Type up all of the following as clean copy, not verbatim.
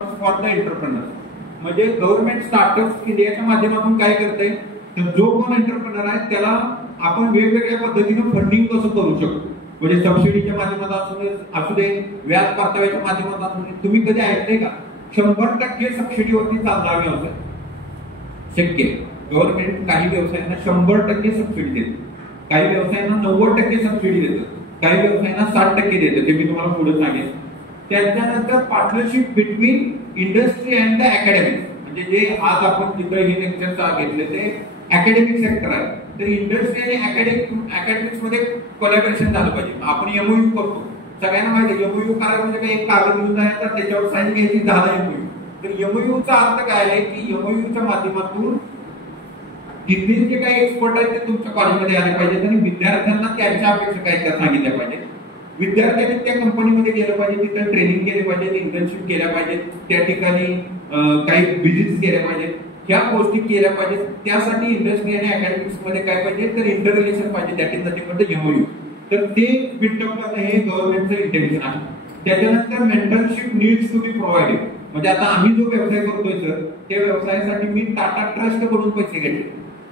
For the entrepreneur. म्हणजे government startup इंडियाच्या माध्यमातून काय करते, तर जो कोण एंटरप्रेनर आहे त्याला आपण वेगवेगळ्या पद्धतीने फंडिंग कसं करू शकतो. म्हणजे सबसिडीच्या माध्यमातून असू दे, व्याज परताव्याच्या माध्यमातून असू दे. तुम्ही कधी ऐकले का 100% सबसिडीवरती चालणारा व्यवसाय शक्य? गव्हर्नमेंट काही व्यवसायांना 100% सबसिडी देते, काही व्यवसायांना 90% सबसिडी देतं, काही व्यवसायांना 60% देतं. ते मी तुम्हाला पुढे सांगेन. त्याच्यानंतर partnership between industry and the academics. म्हणजे जे आज आपण तिथे हे लेक्चर घेतले ते अकॅडमिक सेक्टर आहे. तर इंडस्ट्री आणि अकॅडमिक्स मध्ये कोलॅबोरेशन झालं पाहिजे. आपण एमओयू करतो, सगळ्यांना माहिती आहे एमओयू करायला म्हणजे काही एक कागद घेऊन जायचा त्याच्यावर साईन घ्यायची, झाला एमओयू. तर एमओयूचा अर्थ काय आहे की एमओयूच्या माध्यमातून तिथले जे काही एक्सपर्ट आहेत ते तुमच्या कॉलेजमध्ये आले पाहिजेत आणि विद्यार्थ्यांना त्यांच्या अपेक्षा काय त्या सांगितल्या पाहिजेत. विद्यार्थ्यांनी त्या कंपनीमध्ये गेलं पाहिजे, तिथं ट्रेनिंग केले पाहिजे, इंटर्नशिप केल्या पाहिजेत, त्या ठिकाणी काही व्हिजिट्स केल्या पाहिजेत, ह्या गोष्टी केल्या पाहिजेत. त्यासाठी इंडस्ट्री आणि अकॅडमिक्स मध्ये काय पाहिजे, तर इंटर रिलेशन पाहिजे. That is nothing but the MOU. तर ते बिल्डअप करणं हे गव्हर्नमेंटचं इंटेन्शन आहे. त्याच्यानंतर mentorship needs to be provided. म्हणजे आता आम्ही जो व्यवसाय करतोय सर, त्या व्यवसायासाठी मी टाटा ट्रस्ट कडून पैसे घेतले.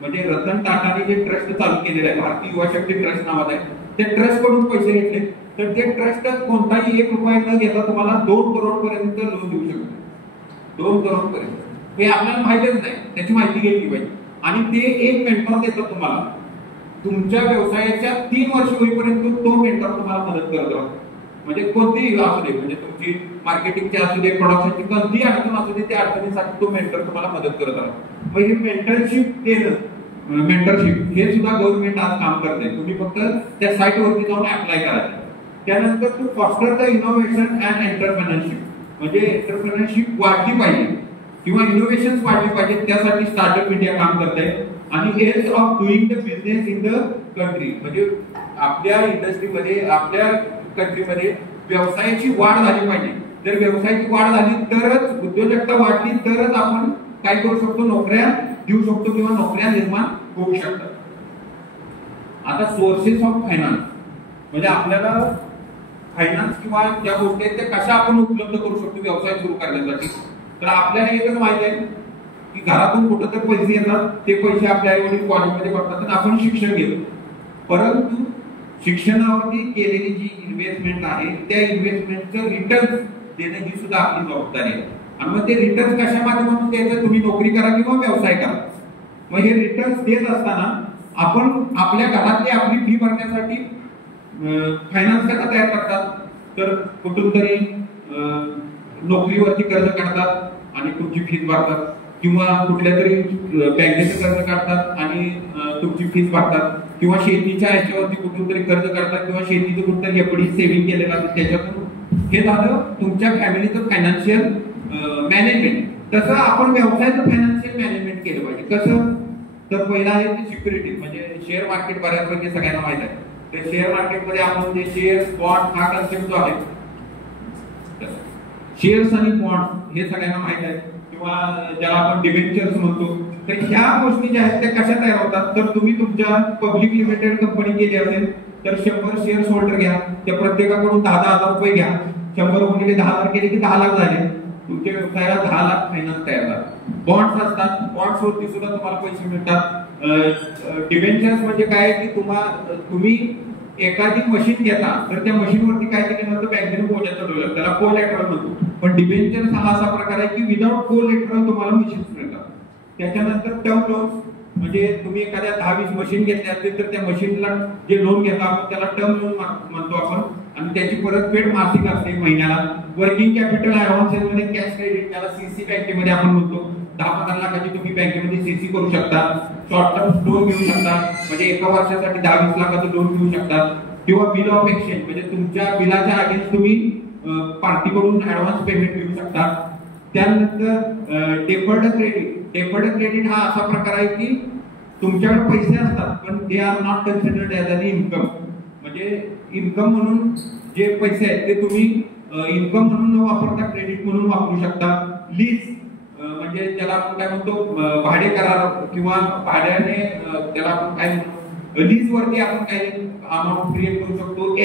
म्हणजे रतन टाटाने जे ट्रस्ट चालू केलेलं आहे, भारतीय युवा शक्ती ट्रस्ट नावाचा आहे, त्या ट्रस्ट कडून पैसे घेतले. तर ते ट्रस्ट कोणताही 1 रुपया न घेता तुम्हाला 2 करोड पर्यंत लोन देऊ शकतो. 2 करोड पर्यंत. हे आपल्याला माहितीच नाही, त्याची माहिती घेतली पाहिजे. आणि ते एक मेंटर देतात तुम्हाला. तुमच्या व्यवसायाच्या 3 वर्ष होईपर्यंत तो मेंटर तुम्हाला मदत करत राहतो. म्हणजे कोणतीही असू दे, म्हणजे तुमची मार्केटिंगची असू दे, प्रोडक्शनची कोणतीही अडचण असू दे, त्या अडचणीसाठी तो मेंटर तुम्हाला मदत करत राहतो. मग हे मेंटरशिप देणं, मेंटरशिप हे सुद्धा गव्हर्नमेंट आज काम करते. तुम्ही फक्त त्या साईट वरती जाऊन अप्लाय करायचं. त्यानंतर to foster the innovation and entrepreneurship. म्हणजे एंटरप्रेनरशिप वाढली पाहिजे किंवा इनोव्हेशन वाढली पाहिजे, त्यासाठी स्टार्टअप इंडिया काम करते. आणि ease of doing the business in the country. म्हणजे आपल्या इंडस्ट्रीमध्ये, आपल्या कंट्रीमध्ये व्यवसायाची वाढ झाली पाहिजे. जर व्यवसायाची वाढ झाली तरच, उद्योजकता वाढली तरच आपण काय करू शकतो, नोकऱ्या देऊ शकतो किंवा नोकऱ्या निर्माण होऊ शकतात. आता सोर्सेस ऑफ फायनान्स. म्हणजे आपल्याला फायनान्स किंवा ज्या गोष्टी आहेत त्या कशा आपण उपलब्ध करू शकतो व्यवसाय सुरू करण्यासाठी. तर आपल्याला एकच माहिती आहे की घरातून कुठं तर पैसे येतात, ते पैसे आपल्या आई वडील कॉलेजमध्ये पडतात आणि आपण शिक्षण घेतो. परंतु शिक्षणावरती केलेली जी इन्व्हेस्टमेंट आहे त्या इन्व्हेस्टमेंटचं रिटर्न देणं ही सुद्धा आपली जबाबदारी आहे. आणि मग ते रिटर्न कशा माध्यमातून द्यायचं, तुम्ही नोकरी करा किंवा व्यवसाय करा. मग हे रिटर्न देत असताना आपण आपल्या घरातली आपली फी भरण्यासाठी फायनान्स कसा तयार करतात, तर कुठून तरी नोकरीवरती कर्ज काढतात आणि तुमची फीस भरतात, किंवा कुठल्या तरी बँकेचं कर्ज काढतात आणि तुमची फीस भरतात, किंवा शेतीच्या ह्याच्यावरती कुठून तरी कर्ज काढतात, किंवा शेतीचं कुठतरी एफडी सेव्हिंग केलेलं असतं त्याच्यातून. हे झालं तुमच्या फॅमिलीचं फायनान्शियल मॅनेजमेंट. तसं आपण व्यवसायाचं फायनान्शियल मॅनेजमेंट केलं पाहिजे. कसं, तर पहिला आहे ते सिक्युरिटी. म्हणजे शेअर मार्केट बऱ्यापैकी सगळ्यांना माहित आहे. तर शेअर मार्केटमध्ये आपण जे शेअर्स, बॉन्ड हा कन्सेप्ट जो आहे, शेअर्स आणि बॉन्ड हे सगळ्यांना माहित आहे, किंवा ज्याला आपण डिबेंचर्स म्हणतो. तर ह्या गोष्टी ज्या आहेत त्या कशा तयार होतात, तर तुम्ही तुमच्या पब्लिक लिमिटेड कंपनी केली असेल तर 100 शेअर्स होल्डर घ्या, त्या प्रत्येकाकडून 10,000 रुपये घ्या. 100 गुणिले 10,000 केले की 10 लाख झाले. तुमच्या व्यवसायाला 10 लाख फायनान्स तयार झाला. बॉन्ड्स असतात, बॉन्ड्स वरती सुद्धा तुम्हाला पैसे मिळतात. डिबेंचर्स म्हणजे काय की तुम्ही एखादी मशीन घेता तर त्या मशीनवरती काय केलं जातं, बँकेने कोल्याचं ठेवलं, त्याला कोलॅटरल म्हणतो. पण डिबेंचर्स हा असा प्रकार आहे की विदाउट कोलॅटरल तुम्हाला मशीन्स मिळतात. त्याच्यानंतर टर्म लोन्स. म्हणजे तुम्ही एखाद्या 10-20 मशीन घेतल्या असतील तर त्या मशीनला जे लोन घेतो आपण त्याला टर्म लोन म्हणतो आपण, आणि त्याची परतफेड मासिक असते महिन्याला. वर्किंग कॅपिटल ऍडव्हान्सेस मध्ये कॅश क्रेडिट, त्याला सीसी बँकेमध्ये आपण म्हणतो. 10-15 लाखाची तुम्ही बँकेमध्ये सीसी करू शकता. शॉर्ट टर्म लोन घेऊ शकता, म्हणजे एका वर्षासाठी 10-20 लाखाचं लोन घेऊ शकता. किंवा बिल ऑफ एक्सचेंज, म्हणजे तुमच्या बिलाच्या अगेन्स्ट तुम्ही पार्टीकडून ऍडव्हान्स पेमेंट घेऊ शकता. त्यानंतर डेफर्ड क्रेडिट. डेफर्ड क्रेडिट हा असा प्रकार आहे की तुमच्याकडे पैसे असतात पण they are not considered as an income. म्हणजे इन्कम म्हणून जे पैसे आहेत ते तुम्ही इन्कम म्हणून न वापरता क्रेडिट म्हणून वापरू शकता. लीज म्हणजे त्याला आपण काय म्हणतो, भाडे करार किंवा भाड्याने त्याला आपण काय म्हणतो, लीज वरती आपण काही अमाऊंट क्रिएट करू शकतो.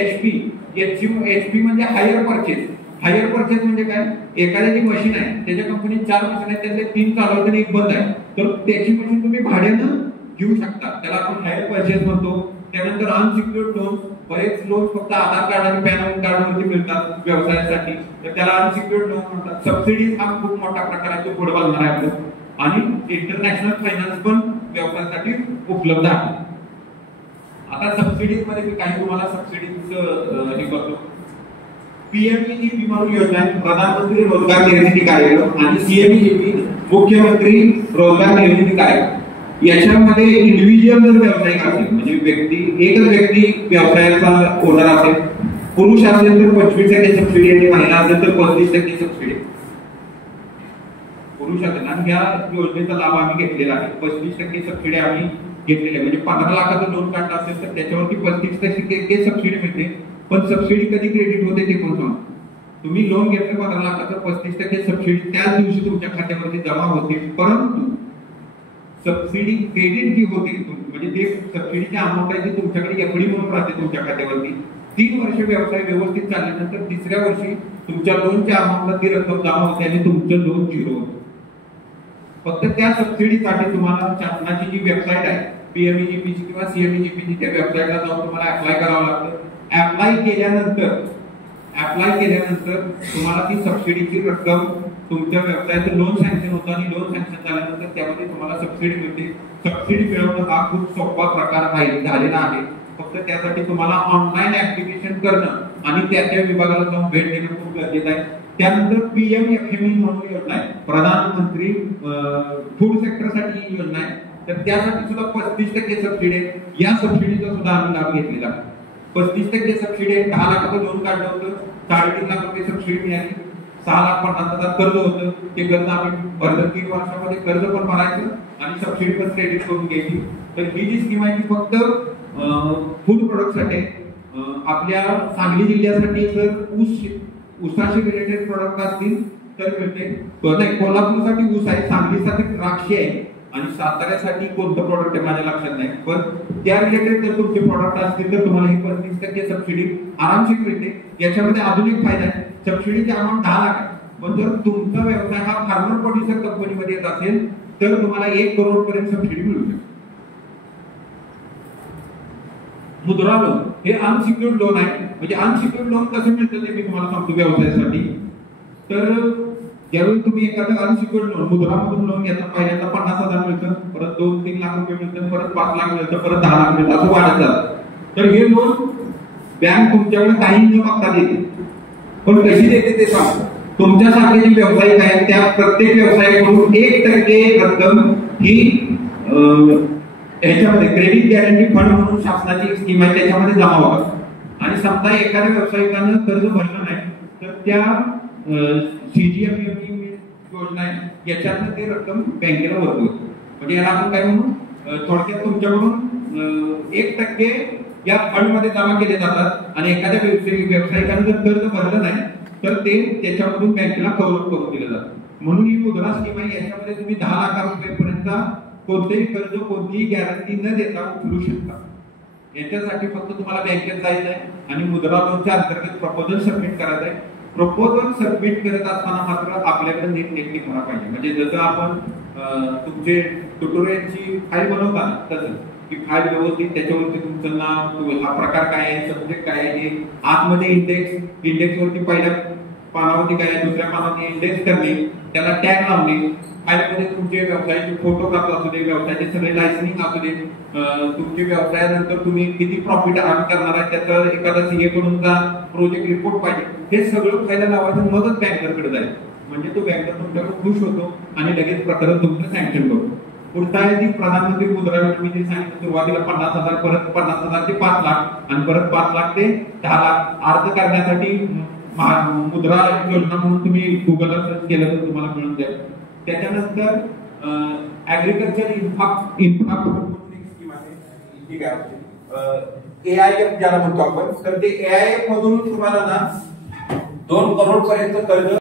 एचपी म्हणजे हायर परचेस. हायर परचेस म्हणजे काय, एखाद्याची मशीन आहे, त्याच्या कंपनीत 4 मशीन आहेत, त्यातले 3 चालवतात आणि 1 बंद आहे, तर त्याची मशीन तुम्ही भाड्यानं घेऊ शकता, त्याला आपण हायर परचेस म्हणतो. त्यानंतर अनसिक्युअर्ड लोन, बरेच लोन फक्त आधार कार्ड आणि पॅन कार्डवरती मिळतात व्यवसायासाठी, तर त्याला अनसिक्युअर्ड लोन म्हणतात. सबसिडीज हा खूप मोठा प्रकार आहे, तो पुढे बोलणार आहे आपण. आणि इंटरनॅशनल फायनान्स पण व्यवसायासाठी उपलब्ध आहे. आता सबसिडीज मध्ये मी काही तुम्हाला सबसिडीज हे करतो. पीएमईजीपी म्हणून योजना आहे, प्रधानमंत्री रोजगार निर्मिती कार्यक्रम, आणि सीएमईजीपी मुख्यमंत्री रोजगार निर्मिती कार्यक्रम. याच्यामध्ये इंडिव्हिज्युअल व्यावसायिक असेल, म्हणजे एकच व्यक्ती व्यवसायाचा ओनर असेल, पुरुष असेल तर 25% सबसिडी आणि महिला असेल तर 35% सबसिडी. पुरुष असेल आणि या योजनेचा लाभ आम्ही घेतलेला आहे. 35% सबसिडी आम्ही घेतलेली आहे. म्हणजे 15 लाखाचं लोन काढलं असेल तर त्याच्यावरती 35% सबसिडी मिळते. पण सबसिडी कधी क्रेडिट होते ते पण सांगतो. तुम्ही लोन घेतलं 15 लाखाचं, 35% सबसिडी त्याच दिवशी तुमच्या खात्यावरती जमा होते. परंतु सबसिडी क्रेडिट जी होते, म्हणजे ते सबसिडीची अमाऊंट आहे ती तुमच्याकडे एफडी म्हणून राहते तुमच्या खात्यावरती. 3 वर्ष व्यवसाय व्यवस्थित चालल्यानंतर 3ऱ्या वर्षी तुमच्या लोनच्या अमाऊंटला ती रक्कम जमा होते आणि तुमचं लोन 0 होतं. फक्त त्या सबसिडीसाठी तुम्हाला शासनाची जी वेबसाईट आहे पीएमईजीपीची किंवा सीएमईजीपीची, त्या वेबसाईटला जाऊन तुम्हाला अप्लाय करावं लागतं. अप्लाय केल्यानंतर तुम्हाला ती सबसिडीची रक्कम, तुमच्या व्यवसायाचं लोन सँक्शन होतं आणि लोन सँक्शन झाल्यानंतर त्यामध्ये तुम्हाला सबसिडी मिळते. सबसिडी मिळवणं हा खूप सोपा प्रकार झालेला आहे. फक्त त्यासाठी तुम्हाला ऑनलाईन ऍप्लिकेशन करणं आणि त्या विभागाला जाऊन भेट देणं खूप गरजेचं आहे. त्यानंतर पीएमएफएमई म्हणून योजना आहे, प्रधानमंत्री फूड सेक्टरसाठी ही योजना आहे. तर त्यासाठी सुद्धा 35% सबसिडी आहे. या सबसिडीचा सुद्धा आम्ही लाभ घेतलेला आहे. 35% सबसिडी आहे. 10 लाखाचं लोन काढलं होतं, 3.5 लाख रुपये सबसिडी मिळाली, 6,50,000 कर्ज होतं. ते कर्ज आम्ही भरलं, 3 वर्षामध्ये कर्ज पण भरायचं आणि सबसिडी पण क्रेडिट करून घ्यायची. तर ही जी स्कीम आहे ती फक्त फूड प्रोडक्टसाठी, आपल्या सांगली जिल्ह्यासाठी जर ऊसाशी रिलेटेड प्रोडक्ट असतील तर मिळते. कोल्हापूरसाठी ऊस आहे, सांगलीसाठी द्राक्षे आहे आणि साताऱ्यासाठी कोणतं प्रोडक्ट आहे माझ्या लक्षात नाही, पण त्या रिलेटेड जर तुमचे प्रोडक्ट असतील तर तुम्हाला ही 35% सबसिडी आरामशीर मिळते. याच्यामध्ये अजून एक फायदा आहे, सबसिडीची अमाऊंट 10 लाख आहे, पण जर तुमचा व्यवसाय हा फार्मर प्रोड्युसर कंपनीमध्ये येत असेल तर तुम्हाला 1 करोड पर्यंत सबसिडी मिळू शकते. मुद्रा लोन हे अनसिक्युअर्ड लोन आहे. म्हणजे अनसिक्युअर्ड लोन कसं मिळतं ते मी तुम्हाला सांगतो व्यवसायासाठी. तर ज्यावेळी तुम्ही एखादं अनसिक्युअर्ड लोन मुद्रामधून लोन घेता, पहिल्यांदा 50,000 मिळतं, परत 2-3 लाख रुपये मिळतं, परत 5 लाख मिळतं, परत 10 लाख मिळतं, असं वाढत जातं. तर हे लोन बँक तुमच्याकडे काही न मागता देते. पण कशी देते ते सांगतो. तुमच्यासारखे जे व्यावसायिक आहेत त्या प्रत्येक व्यवसायाकडून 1% रक्कम ही याच्यामध्ये क्रेडिट गॅरंटी फंड म्हणून शासनाची एक स्कीम आहे, त्याच्यामध्ये जमा होतात. आणि समजा एखाद्या व्यावसायिकानं कर्ज भरलं नाही तर त्या सीजीएमएमई योजना आहे याच्यातनं ते रक्कम बँकेला वर्ग होते. म्हणजे याला आपण काय म्हणू, थोडक्यात तुमच्याकडून 1% या फंड मध्ये जमा केले जातात आणि एखाद्या व्यावसायिकानं जर कर्ज भरलं नाही तर ते त्याच्यामधून बँकेला कव्हर करून दिलं जातं. म्हणून ही मुद्रा स्कीम आहे. याच्यामध्ये तुम्ही 10 लाख रुपयेपर्यंत कोणतेही कर्ज, कोणतीही गॅरंटी न देता उचलू शकता. याच्यासाठी फक्त तुम्हाला बँकेत जायचं आहे आणि मुद्रा लोनच्या अंतर्गत प्रपोजल सबमिट करायचं आहे. प्रपोजल सबमिट करत असताना मात्र आपल्याकडे नीटनेटकी होणार पाहिजे. म्हणजे जसं आपण तुमचे ट्युटोरियलची फाईल बनवता तसं की फाईल व्यवस्थित, त्याच्यावरती तुमचं नाव, हा प्रकार काय आहे, सब्जेक्ट काय आहे, आतमध्ये इंडेक्सवरती पहिल्या पानावरती काय आहे, दुसऱ्या पानावरती इंडेक्स करणे, त्याला टॅग लावणे, फाईलमध्ये तुमचे व्यवसायाचे फोटोग्राफ असू दे, व्यवसायाचे सगळे लायसनिंग असू दे, तुमच्या व्यवसायानंतर तुम्ही किती प्रॉफिट अर्न करणार आहे त्याचा एखादा सीए कडूनचा प्रोजेक्ट रिपोर्ट पाहिजे. हे सगळं फायला लावायचं, मगच बँकरकडे जायचं. म्हणजे तो बँकर तुमच्याकडे खुश होतो आणि लगेच प्रकरण तुमचं सँक्शन करतो. पुढचा आहे ती प्रधानमंत्री मुद्रा योजना. मी जे सांगितलं सुरुवातीला 50,000, परत 50,000 ते 5 लाख आणि परत 5 लाख ते 10 लाख अर्ज करण्यासाठी मुद्रा योजना म्हणून तुम्ही गुगलला सर्च केलं तर तुम्हाला मिळून जाईल. त्याच्यानंतर ऍग्रीकल्चर स्कीम आहे, AIF ज्याला म्हणतो आपण. तर ते AIF मधून तुम्हाला ना 2 करोड पर्यंत कर्ज